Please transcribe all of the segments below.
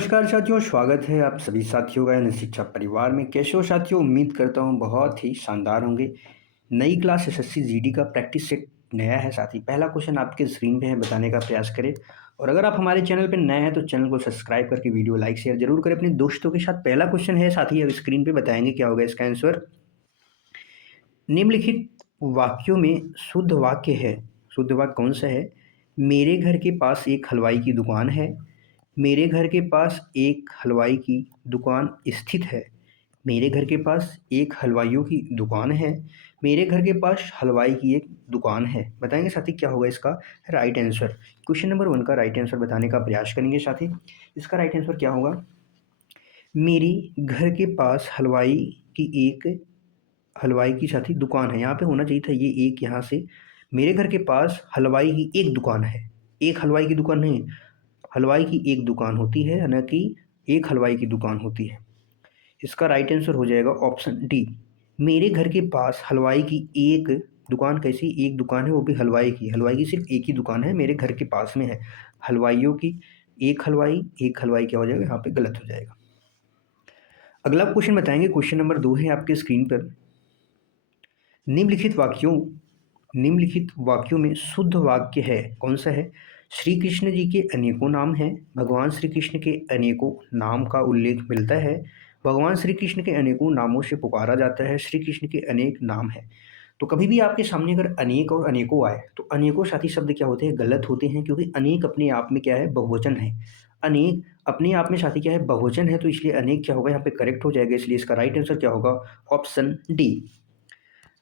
नमस्कार साथियों, स्वागत है आप सभी साथियों का एन शिक्षा परिवार में। कैसे हो साथियों? उम्मीद करता हूँ बहुत ही शानदार होंगे। नई क्लास एसएससी जीडी का प्रैक्टिस सेट नया है साथी। पहला क्वेश्चन आपके स्क्रीन पे है, बताने का प्रयास करें। और अगर आप हमारे चैनल पे नए हैं तो चैनल को सब्सक्राइब करके वीडियो लाइक शेयर जरूर करें अपने दोस्तों के साथ। पहला क्वेश्चन है साथी, अब स्क्रीन पे बताएंगे क्या होगा इसका आंसर। निम्नलिखित वाक्यों में शुद्ध वाक्य है, शुद्ध वाक्य कौन सा है? मेरे घर के पास एक हलवाई की दुकान है। मेरे घर के पास एक हलवाई की दुकान स्थित है। मेरे घर के पास एक हलवाइयों की दुकान है। मेरे घर के पास हलवाई की एक दुकान है। बताएंगे साथी क्या होगा इसका राइट आंसर। क्वेश्चन नंबर 1 का राइट आंसर बताने का प्रयास करेंगे साथी। इसका राइट आंसर क्या होगा? मेरे घर के पास हलवाई की साथी दुकान है। यहाँ पे होना चाहिए था ये एक, यहाँ से मेरे घर के पास हलवाई की एक दुकान है। एक हलवाई की दुकान नहीं, हलवाई की एक दुकान होती है, न कि एक हलवाई की दुकान होती है। इसका राइट आंसर हो जाएगा ऑप्शन डी। मेरे घर के पास हलवाई की एक दुकान। कैसी एक दुकान है, वो भी हलवाई की। हलवाई की सिर्फ एक ही दुकान है, मेरे घर के पास में है। हलवाइयों की एक हलवाई क्या हो जाएगा यहाँ पे? गलत हो जाएगा। अगला क्वेश्चन बताएंगे, क्वेश्चन नंबर 2 है आपके स्क्रीन पर। निम्नलिखित वाक्यों निम्नलिखित वाक्यों में शुद्ध वाक्य है कौन सा है? श्री कृष्ण जी के अनेकों नाम हैं। भगवान श्री कृष्ण के अनेकों नाम का उल्लेख मिलता है। भगवान श्री कृष्ण के अनेकों नामों से पुकारा जाता है। श्री कृष्ण के अनेक नाम हैं। तो कभी भी आपके सामने अगर अनेक और अनेकों आए तो अनेकों साथी शब्द क्या होते हैं? गलत होते हैं, क्योंकि अनेक अपने आप में क्या है? बहुवचन है। अनेक अपने आप में साथी क्या है? बहुवचन है। तो इसलिए अनेक क्या होगा यहाँ पे? करेक्ट हो जाएगा। इसलिए इसका राइट आंसर क्या होगा? Option D.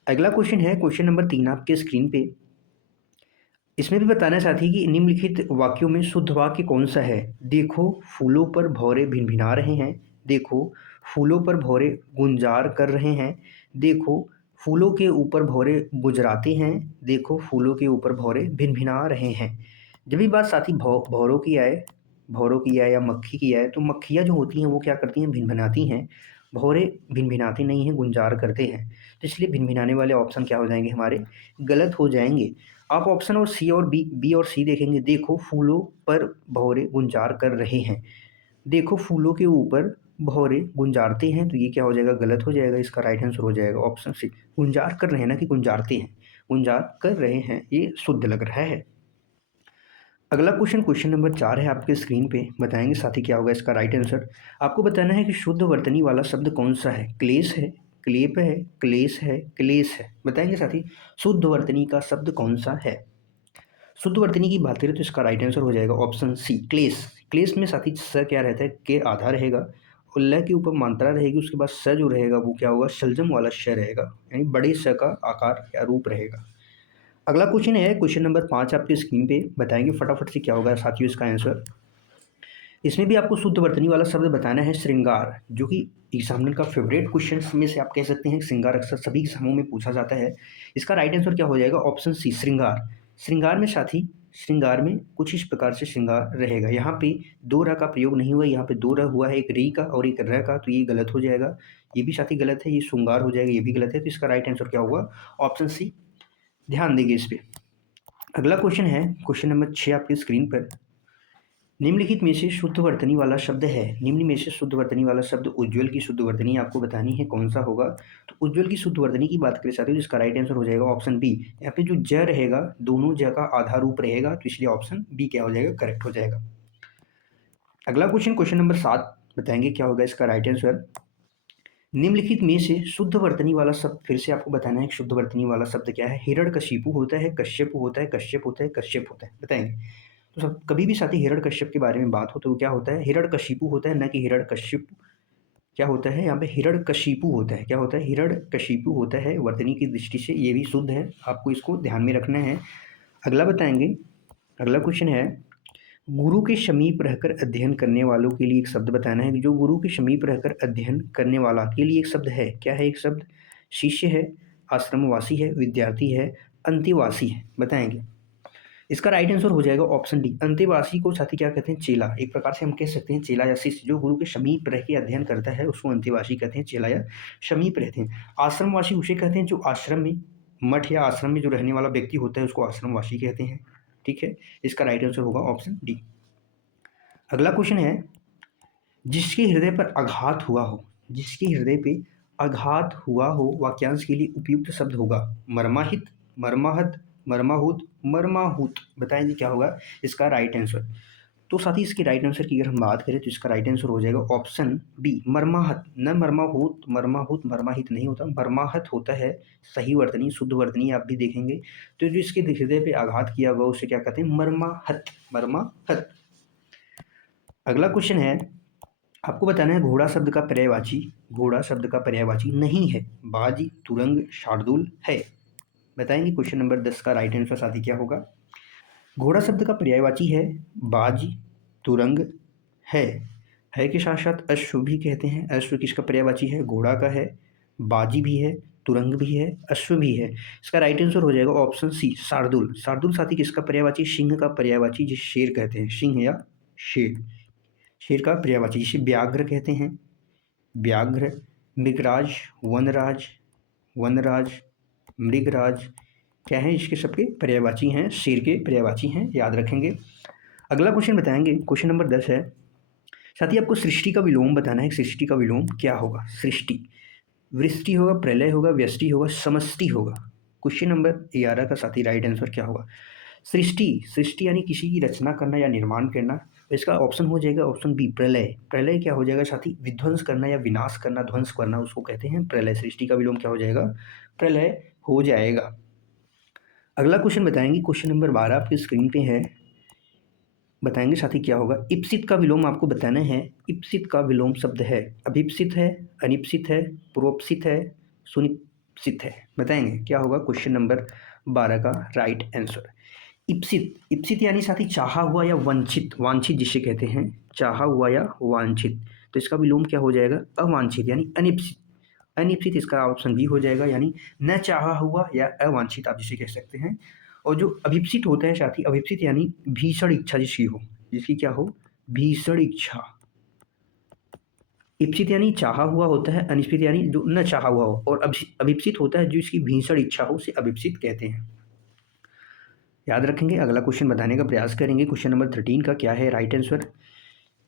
अगला क्वेश्चन है क्वेश्चन नंबर 3 आपके स्क्रीन पे। इसमें भी बताना है साथी कि निम्नलिखित वाक्यों में शुद्ध वाक्य कौन सा है? देखो फूलों पर भौरे भिनभिना रहे हैं। देखो फूलों पर भौरे गुंजार कर रहे हैं। देखो फूलों के ऊपर भौरे गुजराते हैं। देखो फूलों के ऊपर भौरे भिनभिना रहे हैं। जब भी बात साथी भौरों की आए या मक्खी की आए, तो मक्खियाँ जो होती हैं वो क्या करती हैं? भिनभिनाती हैं। भौरे भिनभिनाते नहीं हैं, गुंजार करते हैं। तो इसलिए भिनभिनाने वाले ऑप्शन क्या हो जाएंगे हमारे? गलत हो जाएंगे। आप ऑप्शन और सी और बी और सी देखेंगे। देखो फूलों पर भौरे गुंजार कर रहे हैं। देखो फूलों के ऊपर भौरे गुंजारते हैं, तो ये क्या हो जाएगा? गलत हो जाएगा। इसका राइट आंसर हो जाएगा ऑप्शन सी। गुंजार कर रहे हैं ना कि गुंजारते हैं। गुंजार कर रहे हैं, ये शुद्ध लग रहा है। अगला क्वेश्चन क्वेश्चन नंबर 4 है आपके स्क्रीन पे। बताएंगे साथी क्या होगा इसका राइट आंसर। आपको बताना है कि शुद्ध वर्तनी वाला शब्द कौन सा है? क्लेश है, क्लेप है, क्लेश है, क्लेश है। बताएंगे साथी शुद्ध वर्तनी का शब्द कौन सा है? शुद्ध वर्तनी की बात करें तो इसका राइट आंसर हो जाएगा ऑप्शन सी, क्लेश। क्लेश में साथी स क्या रहता है? के आधा रहेगा और ल के ऊपर मात्रा रहेगी। उसके बाद स जो रहेगा वो क्या होगा? शलजम वाला श रहेगा, यानी बड़े स का आकार या रूप रहेगा। अगला क्वेश्चन है क्वेश्चन नंबर 5 आपके स्क्रीन पे। बताएंगे फटाफट से क्या होगा साथियों इसका आंसर। इसमें भी आपको शुद्ध वर्तनी वाला शब्द बताना है, श्रृंगार, जो कि एग्जामिनर का फेवरेट क्वेश्चन में से आप कह सकते हैं। श्रृंगार अक्सर सभी एग्जामों में पूछा जाता है। इसका राइट आंसर क्या हो जाएगा? ऑप्शन सी, श्रृंगार। श्रृंगार में साथी, श्रृंगार में कुछ इस प्रकार से श्रृंगार रहेगा। यहाँ पे दो र का प्रयोग नहीं हुआ, यहाँ पे दो र हुआ है, एक री का और एक र का, तो ये गलत हो जाएगा। ये भी साथी गलत है। ये श्रृंगार हो जाएगा, ये भी गलत है। तो इसका राइट आंसर क्या होगा? Option C. ध्यान देंगे इस पे। अगला क्वेश्चन है क्वेश्चन नंबर 6 आपकी स्क्रीन पर। निम्नलिखित में से शुद्ध वर्तनी वाला शब्द है। निम्न में से शुद्ध वर्तनी वाला शब्द उज्ज्वल की शुद्ध वर्तनी आपको बतानी है कौन सा होगा। तो उज्ज्वल की शुद्ध वर्तनी की बात करें साथियों, जिसका राइट आंसर हो जाएगा ऑप्शन बी। यहाँ पे जो ज रहेगा, दोनों ज का आधा रूप रहेगा, तो इसलिए ऑप्शन बी क्या हो जाएगा? करेक्ट हो जाएगा। अगला क्वेश्चन क्वेश्चन नंबर 7। बताएंगे क्या होगा इसका राइट आंसर। निम्नलिखित में से शुद्ध वर्तनी वाला शब्द, फिर से आपको बताना है कि शुद्ध वर्तनी वाला शब्द क्या है। हिरण्यकशिपु होता है, कश्यप होता है, कश्यप होता है, कश्यप होता है। बताएंगे तो सब कभी भी साथी हिरण्यकश्यप के बारे में बात हो तो क्या होता है? हिरण्यकशिपु होता है, न कि हिरण्यकश्यप। क्या होता है यहाँ पे? हिरण्यकशिपु होता है। क्या होता है? हिरण्यकशिपु होता है। वर्तनी की दृष्टि से ये भी शुद्ध है, आपको इसको ध्यान में रखना है। अगला बताएंगे। अगला क्वेश्चन है, गुरु के समीप रहकर अध्ययन करने वालों के लिए एक शब्द बताना है। जो गुरु के समीप रहकर अध्ययन करने वाला के लिए एक शब्द है, क्या है? एक शब्द शिष्य है, आश्रमवासी है, विद्यार्थी है, अंतेवासी है। बताएंगे इसका राइट आंसर हो जाएगा ऑप्शन डी। अंतेवासी को साथी क्या कहते हैं? चेला। एक प्रकार से हम कह सकते हैं चेला या शिष्य। जो गुरु के समीप रह के अध्ययन करता है उसको अंतेवासी कहते हैं, चेला या समीप रहते हैं। आश्रमवासी उसे कहते हैं जो आश्रम में, मठ या आश्रम में जो रहने वाला व्यक्ति होता है उसको आश्रमवासी कहते हैं। ठीक है, इसका राइट आंसर होगा ऑप्शन डी। अगला क्वेश्चन है जिसके हृदय पर आघात हुआ हो, जिसके हृदय पे आघात हुआ हो वाक्यांश के लिए उपयुक्त शब्द होगा मर्माहित, मर्माहत, मर्माहूत, मर्माहूत। बताएंगे क्या होगा इसका राइट आंसर। तो साथ ही इसके राइट आंसर की अगर हम बात करें तो इसका राइट आंसर हो जाएगा ऑप्शन बी मर्माहत। न मर्माहूत, मर्माहूत, मर्माहित नहीं होता, मर्माहत होता है सही वर्तनी, शुद्ध वर्तनी आप भी देखेंगे। तो जो इसके हृदय पे आघात किया हुआ उसे क्या कहते हैं मर्माहत, मर्माहत। अगला क्वेश्चन है, आपको बताना है घोड़ा शब्द का पर्यायवाची, घोड़ा शब्द का पर्यायवाची नहीं है बाज, तुरंग, शार्दूल है। बताएंगे क्वेश्चन नंबर 10 का राइट आंसर साथी क्या होगा। घोड़ा शब्द का पर्यायवाची है बाज, तुरंग, है के साथ साथ अश्व भी कहते हैं। अश्व किसका पर्यायवाची है, घोड़ा का है, बाजी भी है, तुरंग भी है, अश्व भी है। इसका राइट आंसर हो जाएगा ऑप्शन सी शार्दुल। शार्दुल साथी किसका पर्यायवाची, सिंह का पर्यायवाची, जिसे शेर कहते हैं, सिंह या शेर, शेर का पर्यायवाची। जिसे व्याघ्र कहते हैं, व्याघ्र, मृगराज, वनराज, वनराज, मृगराज, क्या है इसके सबके पर्यायवाची हैं, शेर के पर्यायवाची हैं, याद रखेंगे। अगला क्वेश्चन बताएंगे, क्वेश्चन नंबर 10 है साथ ही आपको सृष्टि का विलोम बताना है। सृष्टि का विलोम क्या होगा, सृष्टि, वृष्टि होगा, प्रलय होगा, व्यष्टि होगा, समष्टि होगा। क्वेश्चन नंबर 11 का साथी राइट आंसर क्या होगा। सृष्टि, सृष्टि यानी किसी की रचना करना या निर्माण करना। इसका ऑप्शन हो जाएगा ऑप्शन बी प्रलय। प्रलय क्या हो जाएगा साथी, विध्वंस करना या विनाश करना, ध्वंस करना, उसको कहते हैं प्रलय। सृष्टि का विलोम क्या हो जाएगा, प्रलय हो जाएगा। अगला क्वेश्चन बताएंगे, क्वेश्चन नंबर 12 आपकी स्क्रीन पे है। बताएंगे साथी क्या होगा, इप्सित का विलोम आपको बताना है। इप्सित का विलोम शब्द है अभिप्सित है, अनिप्सित है, पूर्वोप्सित है, सुनिप्सित है। बताएंगे क्या होगा क्वेश्चन नंबर 12 का राइट आंसर। इप्सित, इप्सित यानी साथी चाहा हुआ या वांछित, वांछित जिसे कहते हैं, चाहा हुआ या वांछित। तो इसका विलोम क्या हो जाएगा, अवांछित यानी अनिप्सित। अनिप्सित इसका ऑप्शन बी हो जाएगा, यानी न चाहा हुआ या अवांछित आप जिसे कह सकते हैं। और जो अभिप्सित होता है साथी, अभिप्सित यानी भीषण इच्छा जिसकी हो, जिसकी क्या हो, भीषण इच्छा। इप्सित यानी चाहा हुआ होता है, अनिप्सित यानी जो न चाहा हुआ हो, और अभिप्सित होता है जो इसकी भीषण इच्छा हो, उसे अभिप्सित कहते हैं। याद रखेंगे। अगला क्वेश्चन बताने का प्रयास करेंगे, क्वेश्चन नंबर 13 का क्या है राइट आंसर।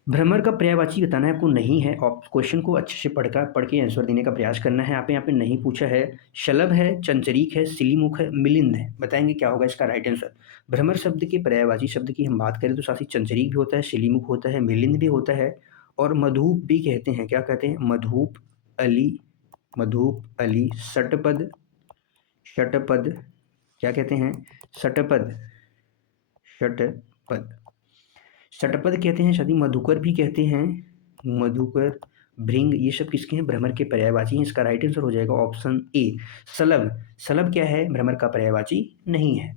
भ्रमर का पर्यायवाची बताना है आपको नहीं है, और क्वेश्चन को अच्छे से पढ़ के आंसर देने का प्रयास करना है। यहाँ पे नहीं पूछा है, शलभ है, चंचरीक है, सिलीमुख है, मिलिंद है। बताएंगे क्या होगा इसका राइट आंसर। भ्रमर शब्द के पर्यायवाची शब्द की हम बात करें तो साथ ही चंचरीक भी होता है, सिलीमुख होता है, मिलिंद भी होता है, और मधुप भी कहते हैं। क्या कहते हैं, मधुप अली, मधुप अली, षटपद, षटपद, क्या कहते हैं, षटपद, षटपद, षटपद कहते हैं साथी, मधुकर भी कहते हैं, मधुकर, भृंग, ये सब किसके हैं, भ्रमर के पर्यायवाची हैं। इसका राइट आंसर हो जाएगा ऑप्शन ए सलभ। सलभ क्या है, भ्रमर का पर्यायवाची नहीं है।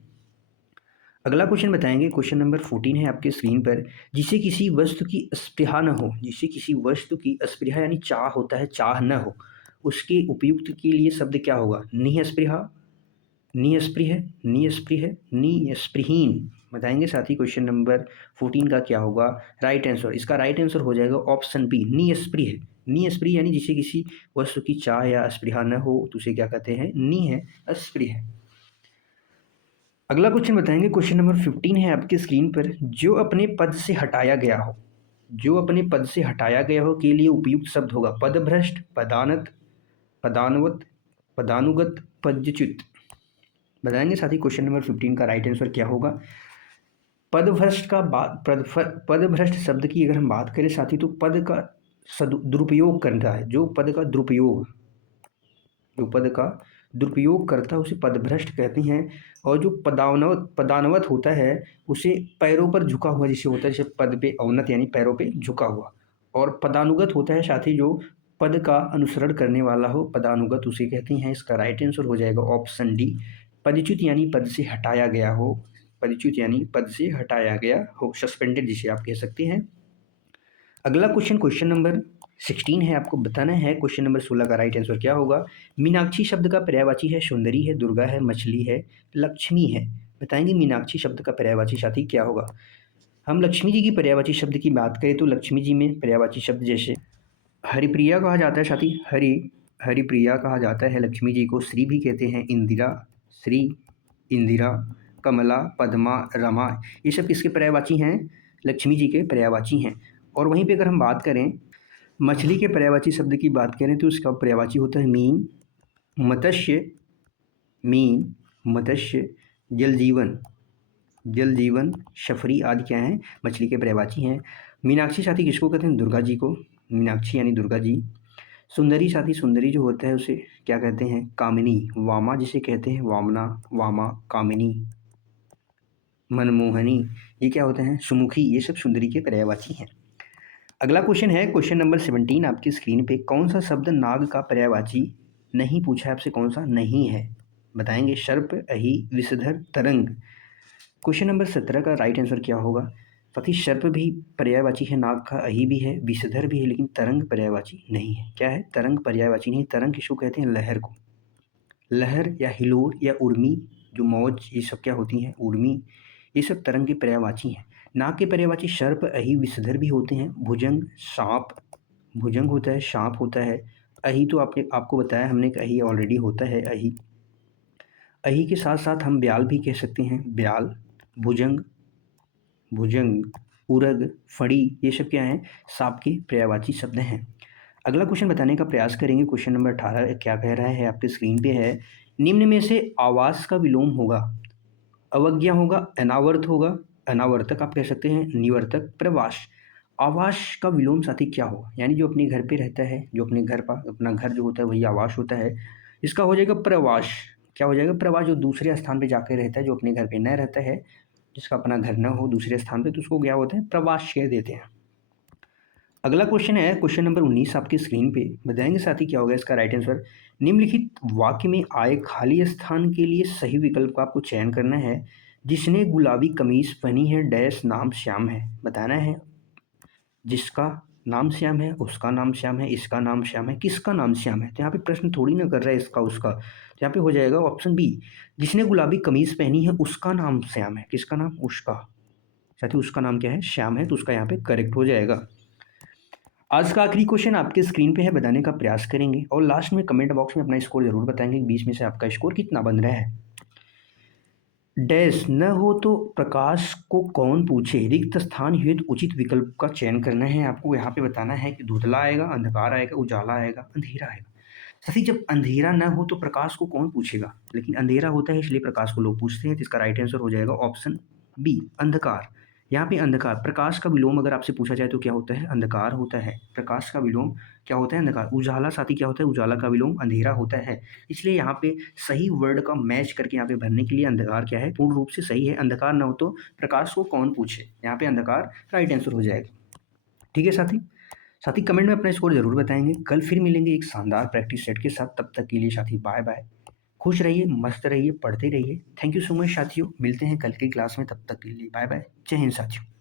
अगला क्वेश्चन बताएंगे, क्वेश्चन नंबर 14 है आपके स्क्रीन पर। जिसे किसी वस्तु की स्पृहा न हो, जिसे किसी वस्तु की स्पृहा यानी चाह होता है, चाह न हो, उसके उपयुक्त के लिए शब्द क्या होगा, निःस्पृहा, निःस्पृह, निःस्पृह, निःस्पृहीन। बताएंगे साथी क्वेश्चन नंबर 14 का क्या होगा राइट आंसर। इसका राइट आंसर हो जाएगा ऑप्शन बी निःस्पृह। निःस्पृह यानी जिसे किसी वस्तु की चाह या स्पृहा न हो तो उसे क्या कहते हैं, निःस्पृह। अगला क्वेश्चन बताएंगे, क्वेश्चन नंबर 15 है आपकी स्क्रीन पर। जो अपने पद से हटाया गया हो, जो अपने पद से हटाया गया हो के लिए उपयुक्त शब्द होगा पदभ्रष्ट, पदानत, पदानुवत, पदानुगत, पदच्युत। बताएंगे साथी क्वेश्चन नंबर 15 का राइट आंसर क्या होगा। पदभ्रष्ट का पदभ्रष्ट शब्द की अगर हम बात करें साथी तो पद का दुरुपयोग करता है, जो पद का दुरुपयोग, जो पद का दुरुपयोग करता है उसे पदभ्रष्ट कहते हैं। और जो पदानवत होता है उसे पैरों पर झुका हुआ जिसे होता है, जैसे पद पे अवनत यानी पैरों पे झुका हुआ। और पदानुगत होता है साथी जो पद का अनुसरण करने वाला हो, पदानुगत उसे कहते हैं। इसका राइट आंसर हो जाएगा ऑप्शन डी पदच्युत यानी पद से हटाया गया हो, पदच्युत यानी पद से हटाया गया हो, सस्पेंडेड जिसे आप कह सकते हैं। अगला क्वेश्चन, क्वेश्चन नंबर 16 है, आपको बताना है क्वेश्चन नंबर 16 का राइट आंसर क्या होगा। मीनाक्षी शब्द का पर्यायवाची है सुंदरी है, दुर्गा है, मछली है, लक्ष्मी है। बताएंगे मीनाक्षी शब्द का पर्यायवाची साथी क्या होगा। हम लक्ष्मी जी की पर्यायवाची शब्द की बात करें तो लक्ष्मी जी में पर्यायवाची शब्द जैसे हरिप्रिया कहा जाता है साथी, हरिप्रिया कहा जाता है लक्ष्मी जी को। श्री भी कहते हैं, इंदिरा, श्री, इंदिरा, कमला, पद्मा, रमा, ये सब किसके पर्यायवाची हैं, लक्ष्मी जी के पर्यायवाची हैं। और वहीं पे अगर हम बात करें मछली के पर्यायवाची शब्द की बात करें तो उसका पर्यायवाची होता है मीन, मत्स्य, मीन, मत्स्य, जल जीवन, जल जीवन, शफरी आदि क्या हैं, मछली के पर्यायवाची हैं। मीनाक्षी साथी किसको कहते हैं, दुर्गा जी को, मीनाक्षी यानी दुर्गा जी। सुंदरी साथी, सुंदरी जो होता है उसे क्या कहते हैं, कामिनी। वामा जिसे कहते हैं, वामना, वामा, कामिनी, मनमोहनी, ये क्या होते हैं, सुमुखी, ये सब सुंदरी के पर्यायवाची हैं। अगला क्वेश्चन है क्वेश्चन नंबर 17 आपकी स्क्रीन पे, कौन सा शब्द नाग का पर्यायवाची नहीं पूछा है आपसे, कौन सा नहीं है, बताएंगे। सर्प, अहि, विषधर, तरंग। क्वेश्चन नंबर 17 का राइट आंसर क्या होगा, साथी सर्प भी पर्यायवाची है नाग का, अहि भी है, विषधर भी है, लेकिन तरंग पर्यायवाची नहीं है। क्या है, तरंग पर्यायवाची नहीं। तरंग किसको कहते हैं, लहर को। लहर या हिलोर या उर्मी, जो मौज, ये सब क्या होती हैं, उर्मी, ये सब तरंग के पर्यायवाची हैं। नाग के पर्यायवाची सर्प, अहि, विषधर भी होते हैं। भुजंग, सांप, भुजंग होता है, सांप होता है। अहि तो आपको बताया हमने कि अहि ऑलरेडी होता है, अहि। अहि के साथ साथ हम ब्याल भी कह सकते हैं, ब्याल, भुजंग, भुजंग, उरग, फड़ी, ये सब क्या हैं, सांप के पर्यायवाची शब्द हैं। अगला क्वेश्चन बताने का प्रयास करेंगे। क्वेश्चन नंबर 18 क्या कह रहा है, आपके स्क्रीन पे है, निम्न में से आवास का विलोम होगा, अवज्ञा होगा, अनावर्त होगा, अनावर्तक आप कह सकते हैं, निवर्तक, प्रवास। आवास का विलोम साथी क्या होगा, यानी जो अपने घर पे रहता है, जो अपने घर पर, अपना घर जो होता है वही आवास होता है, इसका हो जाएगा प्रवास। क्या हो जाएगा, प्रवास। जो दूसरे स्थान पे जाकर रहता है, जो अपने घर पे न रहता है, जिसका अपना घर न हो दूसरे स्थान पे, तो उसको क्या होता है, प्रवास कह देते हैं। अगला क्वेश्चन है क्वेश्चन नंबर 19 आपकी स्क्रीन पे, बताएंगे साथी क्या होगा इसका राइट आंसर। निम्नलिखित वाक्य में आए खाली स्थान के लिए सही विकल्प का आपको चयन करना है। जिसने गुलाबी कमीज पहनी है, डैश नाम श्याम है, बताना है। जिसका नाम श्याम है, उसका नाम श्याम है, इसका नाम श्याम है, किसका नाम श्याम है। तो यहाँ पे प्रश्न थोड़ी ना कर रहा है इसका उसका, तो यहाँ पे हो जाएगा ऑप्शन बी, जिसने गुलाबी कमीज पहनी है उसका नाम श्याम है। किसका नाम, उसका, साथी उसका नाम क्या है, श्याम है, तो उसका यहाँ पे करेक्ट हो जाएगा। आज का आखिरी क्वेश्चन आपके स्क्रीन पे है, बताने का प्रयास करेंगे और लास्ट में कमेंट बॉक्स में अपना स्कोर जरूर बताएंगे कि 20 में से आपका स्कोर कितना बन रहा है। डैश न हो तो प्रकाश को कौन पूछे, रिक्त स्थान हेतु उचित विकल्प का चयन करना है। आपको यहाँ पे बताना है कि धुंधला आएगा, अंधकार आएगा, उजाला आएगा, अंधेरा आएगा। सही, जब अंधेरा न हो तो प्रकाश को कौन पूछेगा, लेकिन अंधेरा होता है इसलिए प्रकाश को लोग पूछते हैं, तो इसका राइट आंसर हो जाएगा ऑप्शन बी, अंधकार। यहाँ पे अंधकार, प्रकाश का विलोम अगर आपसे पूछा जाए तो क्या होता है, अंधकार होता है। प्रकाश का विलोम क्या होता है, अंधकार। उजाला साथी क्या होता है, उजाला का विलोम अंधेरा होता है। इसलिए यहाँ पे सही वर्ड का मैच करके यहाँ पे भरने के लिए अंधकार क्या है, पूर्ण रूप से सही है। अंधकार न हो तो प्रकाश को कौन पूछे, यहाँ पे अंधकार राइट आंसर हो जाएगा। ठीक है साथी, साथी कमेंट में अपना स्कोर जरूर बताएंगे। कल फिर मिलेंगे एक शानदार प्रैक्टिस सेट के साथ, तब तक के लिए साथी बाय बाय। खुश रहिए, मस्त रहिए, पढ़ते रहिए। थैंक यू सो मच साथियों, मिलते हैं कल की क्लास में, तब तक के लिए बाय बाय। जय हिंद साथियों।